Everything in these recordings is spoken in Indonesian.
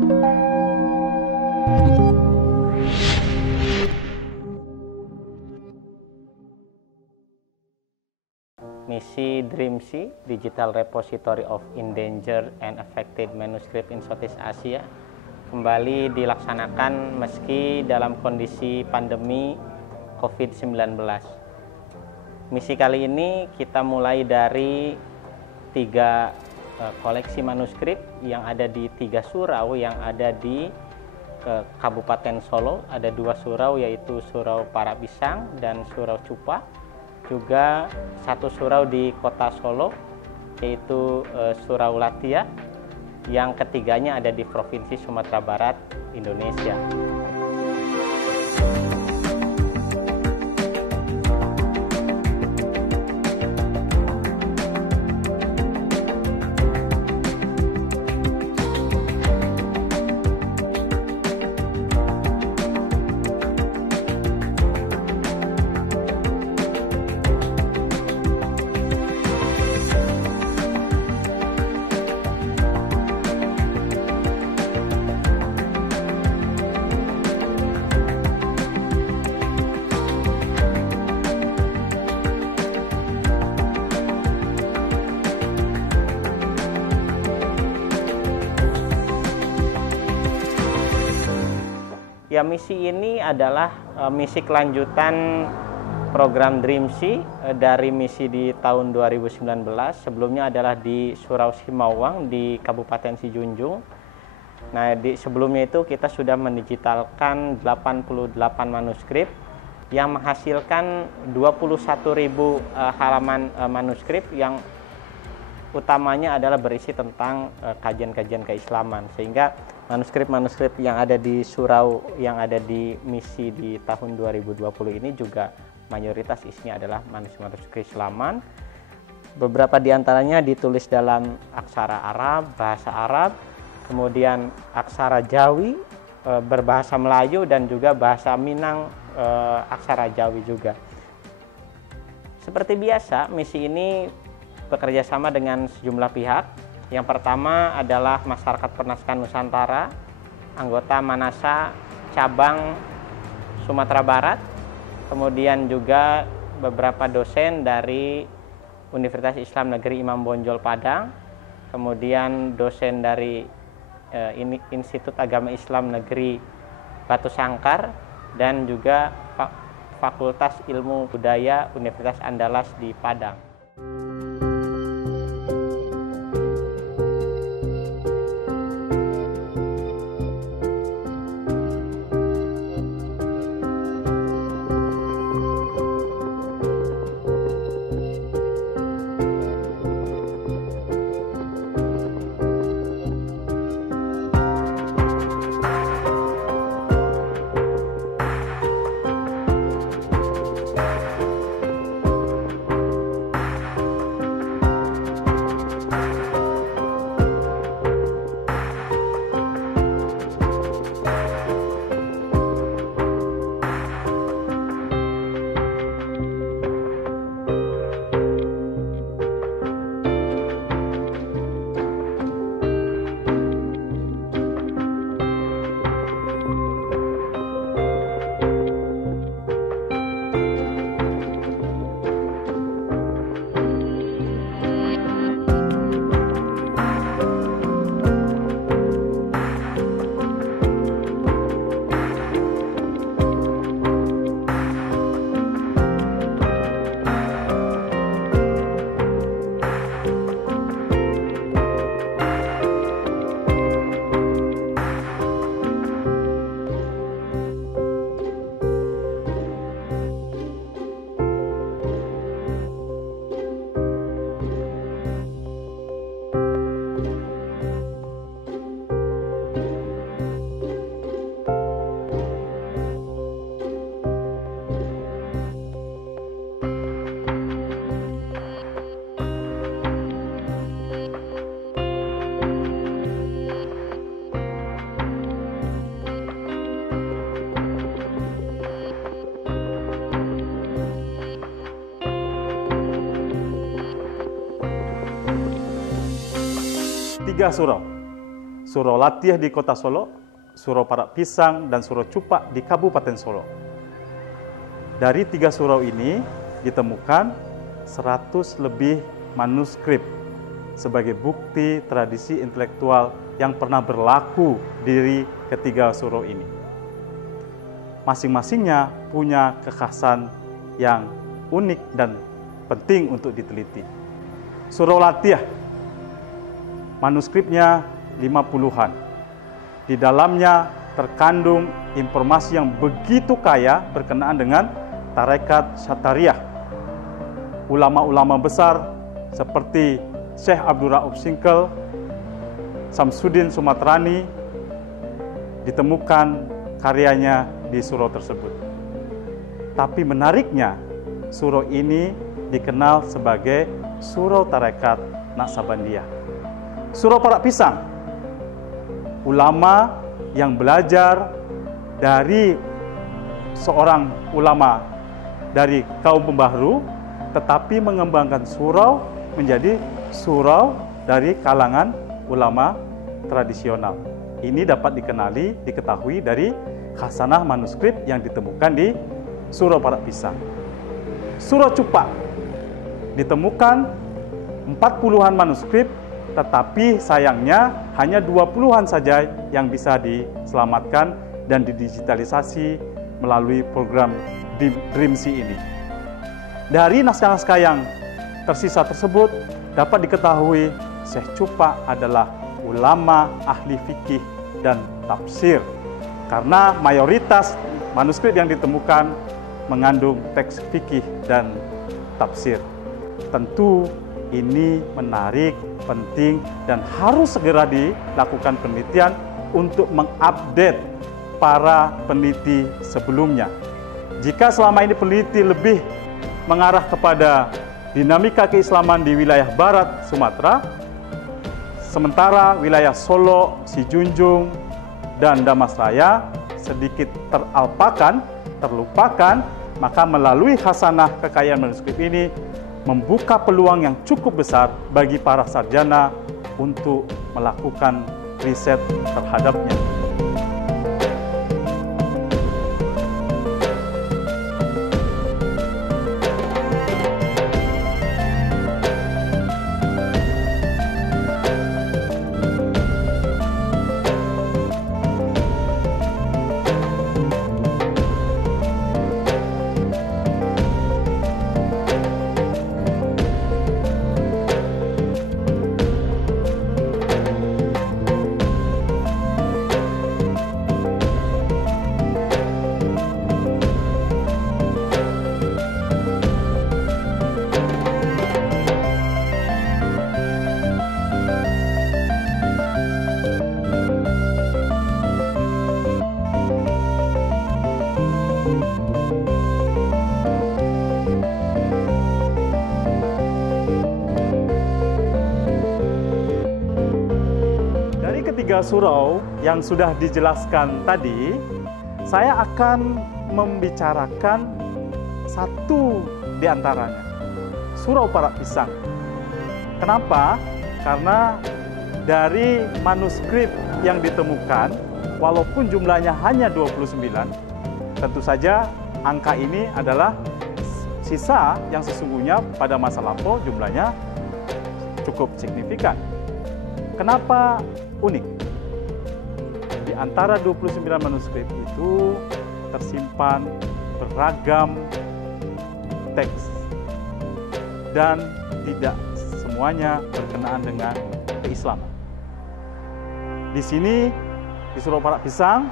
Misi DRIMSI, Digital Repository of Endangered and Affected Manuscript in Southeast Asia, kembali dilaksanakan meski dalam kondisi pandemi COVID-19. Misi kali ini kita mulai dari 3 koleksi manuskrip yang ada di 3 surau yang ada di Kabupaten Solo. Ada 2 surau, yaitu Surau Parabisang dan Surau Cupa. Juga 1 surau di kota Solo, yaitu Surau Latia. Yang ketiganya ada di Provinsi Sumatera Barat, Indonesia. Ya, misi ini adalah misi kelanjutan program DRIMSI dari misi di tahun 2019. Sebelumnya adalah di Surau Simawang di Kabupaten Sijunjung. Nah, sebelumnya itu kita sudah mendigitalkan 88 manuskrip yang menghasilkan 21.000 halaman manuskrip yang utamanya adalah berisi tentang kajian-kajian keislaman, sehingga manuskrip-manuskrip yang ada di surau yang ada di misi di tahun 2020 ini juga mayoritas isinya adalah manuskrip keislaman. Beberapa di antaranya ditulis dalam aksara Arab, bahasa Arab, kemudian aksara Jawi, berbahasa Melayu, dan juga bahasa Minang, aksara Jawi juga. Seperti biasa, misi ini bekerja sama dengan sejumlah pihak. Yang pertama adalah Masyarakat Penaskahan Nusantara, anggota Manasa cabang Sumatera Barat, kemudian juga beberapa dosen dari Universitas Islam Negeri Imam Bonjol Padang, kemudian dosen dari Institut Agama Islam Negeri Batu Sangkar, dan juga Fakultas Ilmu Budaya Universitas Andalas di Padang. Tiga surau, Surau Latiah di Kota Solo, Surau Parak Pisang, dan Surau Cupak di Kabupaten Solo. Dari 3 surau ini ditemukan 100 lebih manuskrip sebagai bukti tradisi intelektual yang pernah berlaku di ketiga surau ini. Masing-masingnya punya kekhasan yang unik dan penting untuk diteliti. Surau Latiah, manuskripnya 50-an. Di dalamnya terkandung informasi yang begitu kaya berkenaan dengan tarekat Syatariah. Ulama-ulama besar seperti Syekh Abdul Rauf Singkel, Samsudin Sumatrani, ditemukan karyanya di surau tersebut. Tapi menariknya, surau ini dikenal sebagai Surau Tarekat Naksabandiyah. Surau Parak Pisang, ulama yang belajar dari seorang ulama dari kaum pembaharu, tetapi mengembangkan surau menjadi surau dari kalangan ulama tradisional. Ini dapat diketahui dari khasanah manuskrip yang ditemukan di Surau Parak Pisang. Surau Cupak ditemukan 40-an manuskrip, tetapi sayangnya hanya 20-an saja yang bisa diselamatkan dan didigitalisasi melalui program DRIMSI ini. Dari naskah-naskah yang tersisa tersebut dapat diketahui Syekh Cupak adalah ulama ahli fikih dan tafsir, karena mayoritas manuskrip yang ditemukan mengandung teks fikih dan tafsir. Tentu ini menarik, penting, dan harus segera dilakukan penelitian untuk mengupdate para peneliti sebelumnya. Jika selama ini peneliti lebih mengarah kepada dinamika keislaman di wilayah barat Sumatera, sementara wilayah Solo, Sijunjung, dan Damasraya sedikit terlupakan, maka melalui khasanah kekayaan manuskrip ini membuka peluang yang cukup besar bagi para sarjana untuk melakukan riset terhadapnya. Tiga surau yang sudah dijelaskan tadi, saya akan membicarakan satu di antaranya, Surau Parak Pisang. Kenapa? Karena dari manuskrip yang ditemukan, walaupun jumlahnya hanya 29, tentu saja angka ini adalah sisa yang sesungguhnya pada masa lampau jumlahnya cukup signifikan. Kenapa unik? Di antara 29 manuskrip itu tersimpan beragam teks dan tidak semuanya berkenaan dengan keislaman. Di sini, di Surau Parak Pisang,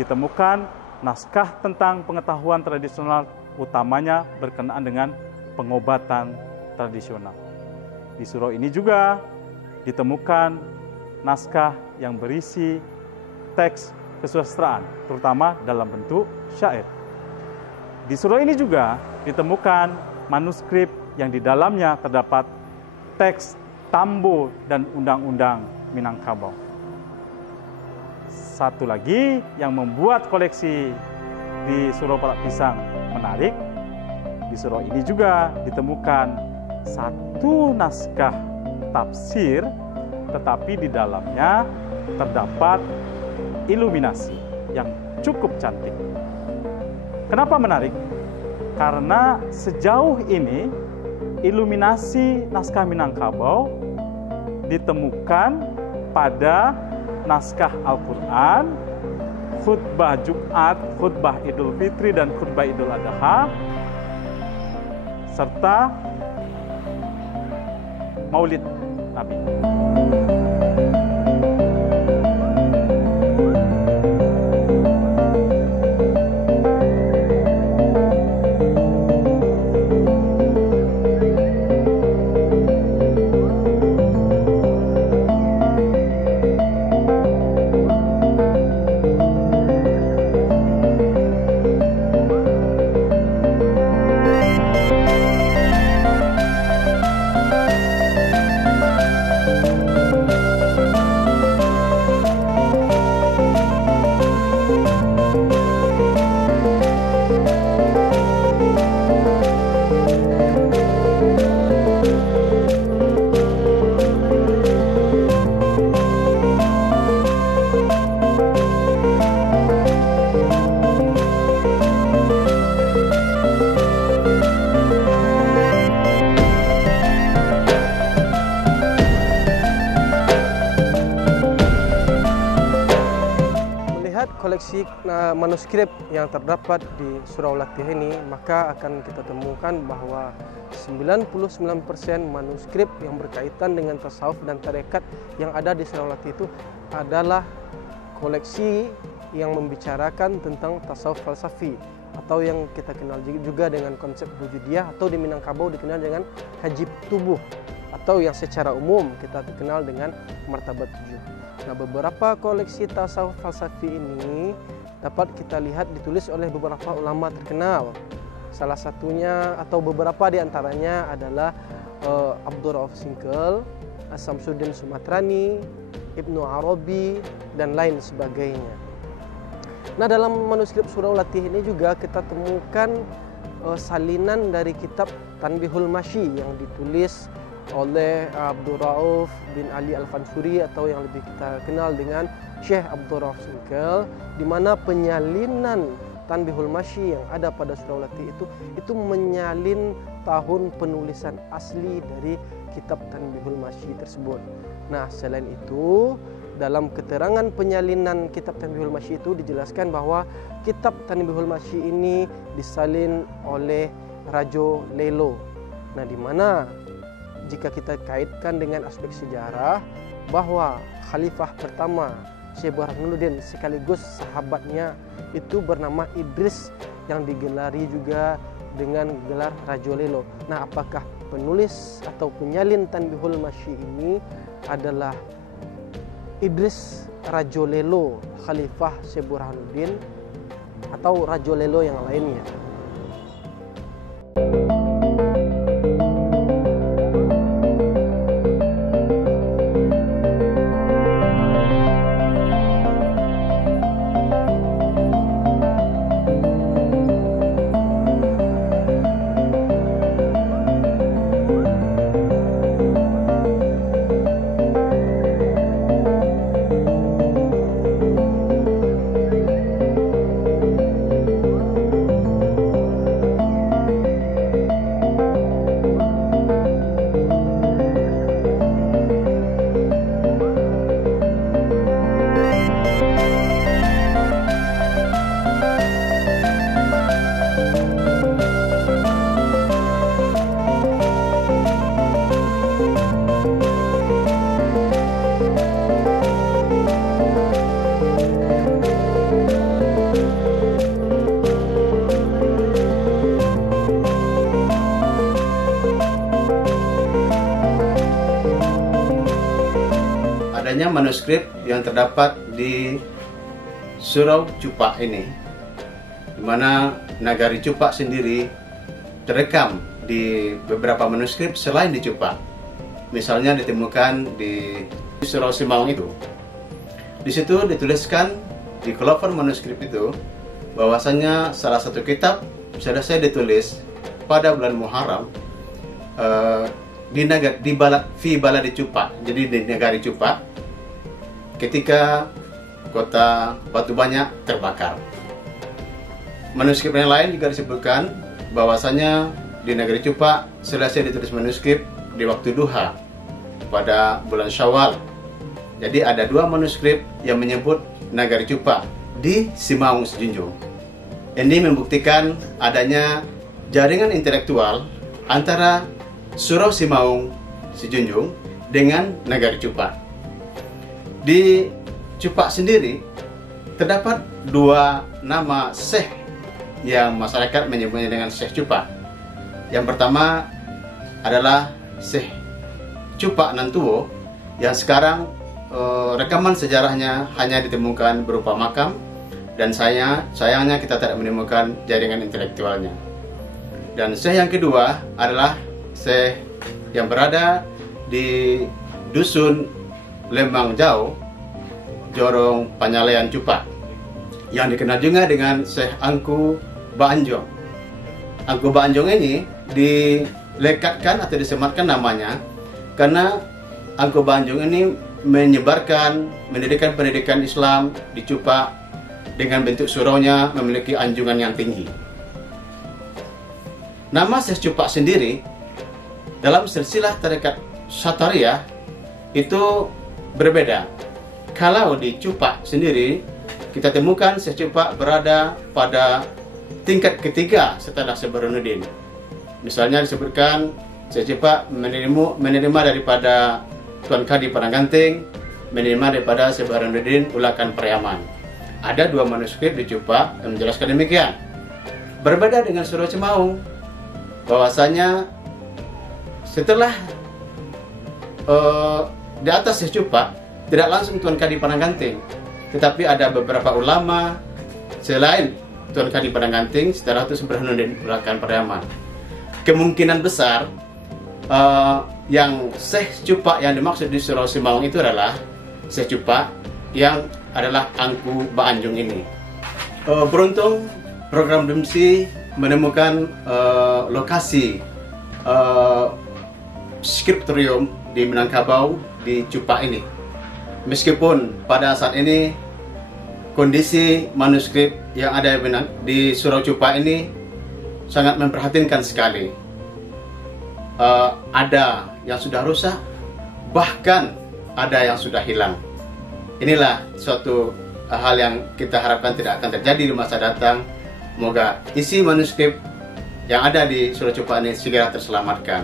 ditemukan naskah tentang pengetahuan tradisional, utamanya berkenaan dengan pengobatan tradisional. Di surau ini juga ditemukan naskah yang berisi teks kesusastraan, terutama dalam bentuk syair. Di surau ini juga ditemukan manuskrip yang di dalamnya terdapat teks Tambo dan Undang-Undang Minangkabau. Satu lagi yang membuat koleksi di Surau Parak Pisang menarik, di surau ini juga ditemukan satu naskah tafsir, tetapi di dalamnya terdapat iluminasi yang cukup cantik. Kenapa menarik? Karena sejauh ini iluminasi naskah Minangkabau ditemukan pada naskah Al-Quran, khutbah Jumat, khutbah Idul Fitri dan khutbah Idul Adha, serta Maulid Nabi. Koleksi manuskrip yang terdapat di Surau Latih ini, maka akan kita temukan bahwa 99% manuskrip yang berkaitan dengan tasawuf dan tarekat yang ada di Surau Latih itu adalah koleksi yang membicarakan tentang tasawuf falsafi, atau yang kita kenal juga dengan konsep wujudiyah, atau di Minangkabau dikenal dengan haji tubuh, atau yang secara umum kita kenal dengan martabat 7. Nah, beberapa koleksi tasawuf falsafi ini dapat kita lihat ditulis oleh beberapa ulama terkenal. Salah satunya atau beberapa di antaranya adalah Abdul Rauf Singkel, Samsuddin Sumatrani, Ibnu Arabi, dan lain sebagainya. Nah, dalam manuskrip Surau Latih ini juga kita temukan salinan dari kitab Tanbihul Masyi yang ditulis oleh Abdul Rauf bin Ali Al-Fansuri, atau yang lebih kita kenal dengan Syekh Abdul Rauf Singkel, di mana penyalinan Tanbihul Masyi yang ada pada Surau Latih itu menyalin tahun penulisan asli dari kitab Tanbihul Masyi tersebut. Nah, selain itu, dalam keterangan penyalinan kitab Tanbihul Masyi itu dijelaskan bahwa kitab Tanbihul Masyi ini disalin oleh Rajo Lelo. Nah, di mana jika kita kaitkan dengan aspek sejarah, bahwa khalifah pertama Syekh Burhanuddin sekaligus sahabatnya itu bernama Idris, yang digelari juga dengan gelar Rajo Lelo. Nah, apakah penulis atau penyalin Tanbihul Masyi ini adalah Idris Rajo Lelo, khalifah Syekh Burhanuddin, atau Rajo Lelo yang lainnya? Adanya manuskrip yang terdapat di Surau Cupak ini, di mana Nagari Cupak sendiri terekam di beberapa manuskrip selain di Cupak. Misalnya ditemukan di Surau Simaung itu. Di situ dituliskan di kelopon manuskrip itu bahwasanya salah satu kitab selesai ditulis pada bulan Muharram di Baladi Cupak, jadi di Nagari Cupak. ketika kota Batu Banyak terbakar. Manuskrip yang lain juga disebutkan bahwasanya di negeri Cupak selesai ditulis manuskrip di waktu duha pada bulan Syawal. Jadi ada 2 manuskrip yang menyebut negeri Cupak di Simaung Sejunjung. Ini membuktikan adanya jaringan intelektual antara Surau Simaung Sejunjung dengan negeri Cupak. Di Cupak sendiri terdapat 2 nama Syekh yang masyarakat menyebutnya dengan Syekh Cupak. Yang pertama adalah Syekh Cupak Nantuwo yang sekarang rekaman sejarahnya hanya ditemukan berupa makam, dan sayangnya kita tidak menemukan jaringan intelektualnya. Dan Syekh yang kedua adalah Syekh yang berada di Dusun Lembang Jauh, Jorong Panyalayan Cupak, yang dikenal juga dengan Syekh Angku Baanjong. Angku Baanjong ini dilekatkan atau disematkan namanya karena Angku Baanjong ini menyebarkan pendidikan Islam di Cupak dengan bentuk suraunya memiliki anjungan yang tinggi. Nama Syekh Cupak sendiri dalam silsilah tarekat Satariyah itu berbeda. Kalau di Cupak sendiri kita temukan Syekh Cupak berada pada tingkat ketiga setelah Syekh Burhanuddin. Misalnya disebutkan Syekh Cupak menerima daripada Tuan Kadi Padangganting, menerima daripada Syekh Burhanuddin Ulakan Periaman. Ada 2 manuskrip di Cupak yang menjelaskan demikian. Berbeda dengan Surau Simaung, bahwasanya setelah di atas Syekh Cupak tidak langsung Tuan Kadi Padangganting, tetapi ada beberapa ulama selain Tuan Kadi Padangganting, setelah itu Syekh Burhanuddin Ulakan Periaman. Kemungkinan besar yang Syekh Cupak yang dimaksud di Surau Simaung itu adalah Syekh Cupak yang adalah Angku Baanjong ini. Beruntung program DRIMSI menemukan lokasi skriptorium di Minangkabau di Cupak ini. Meskipun pada saat ini kondisi manuskrip yang ada di Surau Cupak ini sangat memprihatinkan sekali. Ada yang sudah rusak, bahkan ada yang sudah hilang. Inilah suatu hal yang kita harapkan tidak akan terjadi di masa datang. Semoga isi manuskrip yang ada di Surau Cupak ini segera terselamatkan.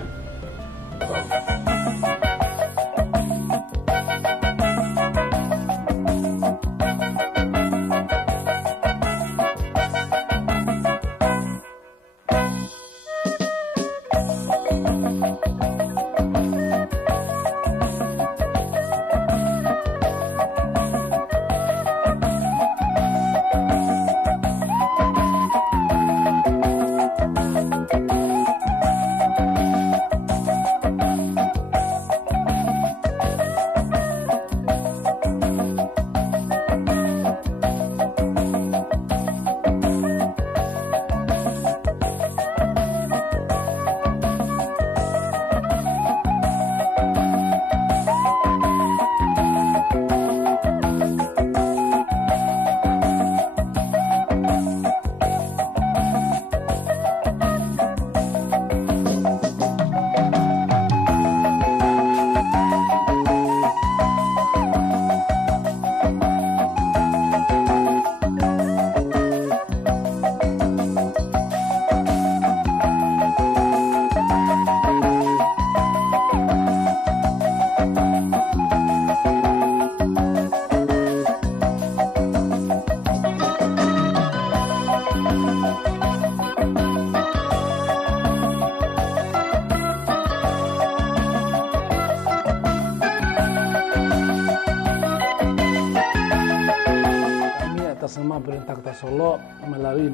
atas nama pemerintah Kota Solo melalui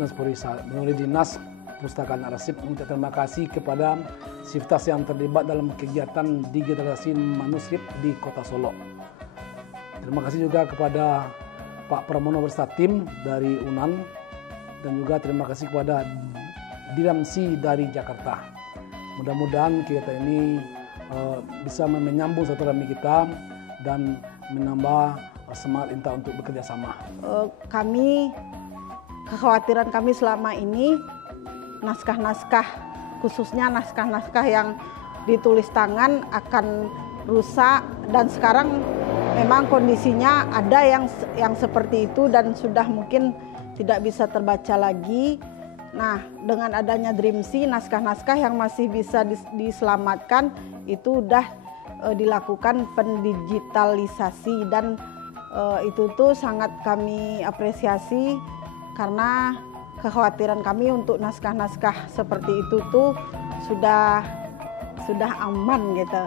Dinas Pustakaan Arsip minta terima kasih kepada Siftas yang terlibat dalam kegiatan digitalisasi manuskrip di Kota Solo. Terima kasih juga kepada Pak Pramono beserta tim dari UNAN dan juga terima kasih kepada DRIMSI dari Jakarta. Mudah-mudahan kita ini bisa menyambung silaturahmi kita dan menambah semangat Inta untuk bekerja sama? Kekhawatiran kami selama ini naskah-naskah, khususnya naskah-naskah yang ditulis tangan akan rusak, dan sekarang memang kondisinya ada yang seperti itu dan sudah mungkin tidak bisa terbaca lagi. Nah, dengan adanya Dreamsea, naskah-naskah yang masih bisa diselamatkan itu udah dilakukan pendigitalisasi, dan itu tuh sangat kami apresiasi karena kekhawatiran kami untuk naskah-naskah seperti itu tuh sudah aman gitu.